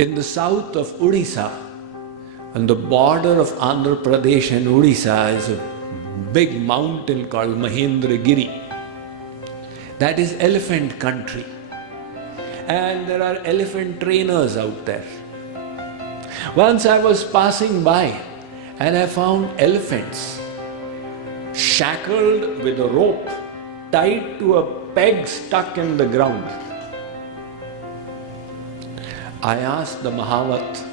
In the south of Odisha, on the border of Andhra Pradesh and Odisha, is a big mountain called Mahendragiri. That is elephant country. And there are elephant trainers out there. Once I was passing by and I found elephants shackled with a rope tied to a peg stuck in the ground. I asked the Mahavat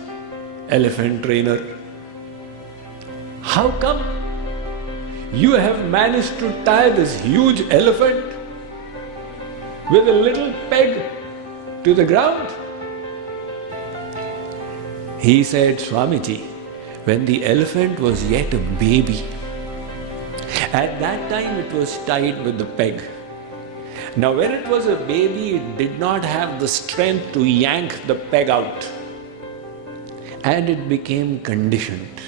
elephant trainer, how come you have managed to tie this huge elephant with a little peg to the ground? He said, Swamiji, when the elephant was yet a baby, at that time it was tied with the peg. Now when it was a baby, it did not have the strength to yank the peg out, and it became conditioned.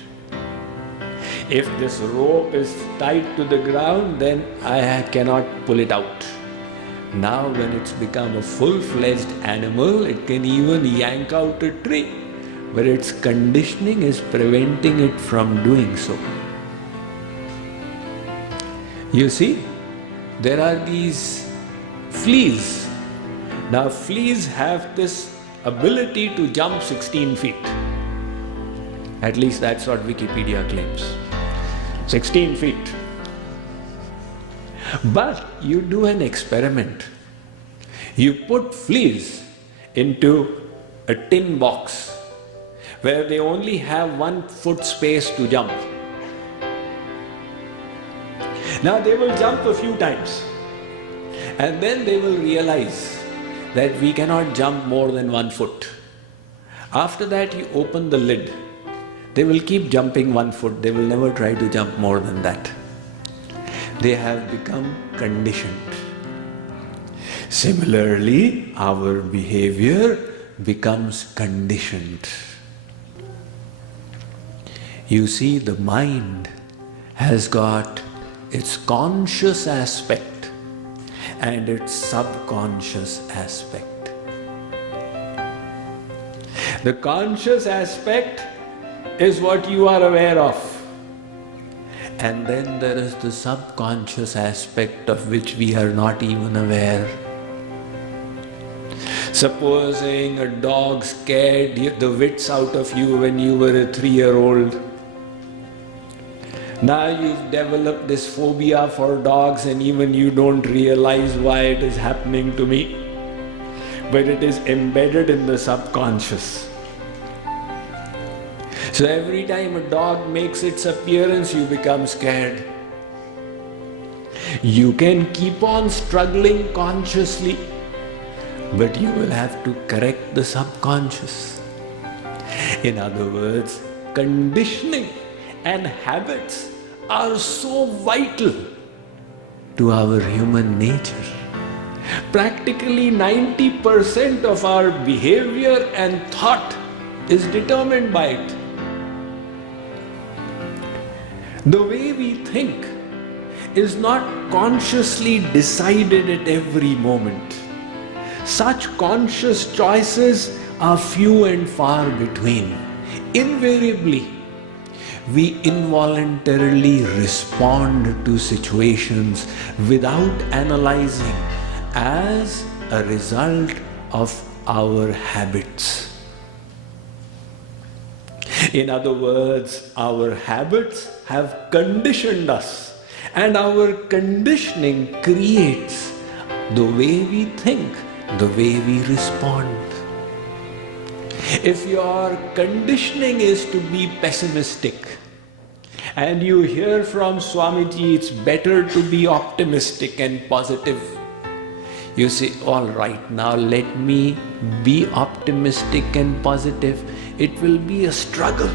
If this rope is tied to the ground, then I cannot pull it out. Now when it's become a full-fledged animal, it can even yank out a tree, but its conditioning is preventing it from doing so. You see, there are these fleas. Now fleas have this ability to jump 16 feet. At least that's what Wikipedia claims. 16 feet. But you do an experiment. You put fleas into a tin box where they only have 1 foot space to jump. Now they will jump a few times and then they will realize that we cannot jump more than 1 foot. After that you open the lid. They will keep jumping 1 foot. They will never try to jump more than that. They have become conditioned. Similarly, our behavior becomes conditioned. You see, the mind has got its conscious aspect and its subconscious aspect. The conscious aspect is what you are aware of. And then there is the subconscious aspect of which we are not even aware. Supposing a dog scared the wits out of you when you were a 3-year-old. Now you've developed this phobia for dogs and even you don't realize why it is happening to me. But it is embedded in the subconscious. So every time a dog makes its appearance, you become scared. You can keep on struggling consciously, but you will have to correct the subconscious. In other words, conditioning and habits are so vital to our human nature. Practically 90% of our behavior and thought is determined by it. The way we think is not consciously decided at every moment. Such conscious choices are few and far between. Invariably, we involuntarily respond to situations without analyzing as a result of our habits. In other words, our habits have conditioned us, and our conditioning creates the way we think, the way we respond. If your conditioning is to be pessimistic, and you hear from Swamiji it's better to be optimistic and positive, you say, all right, now let me be optimistic and positive. It will be a struggle.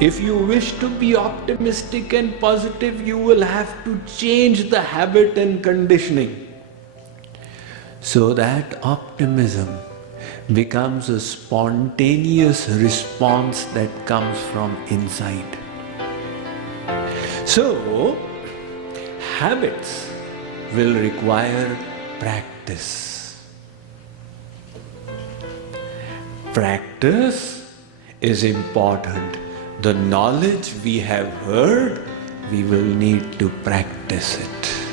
If you wish to be optimistic and positive, you will have to change the habit and conditioning so that optimism becomes a spontaneous response that comes from inside. So, habits will require practice. practice is important. The knowledge we have heard, we will need to practice it.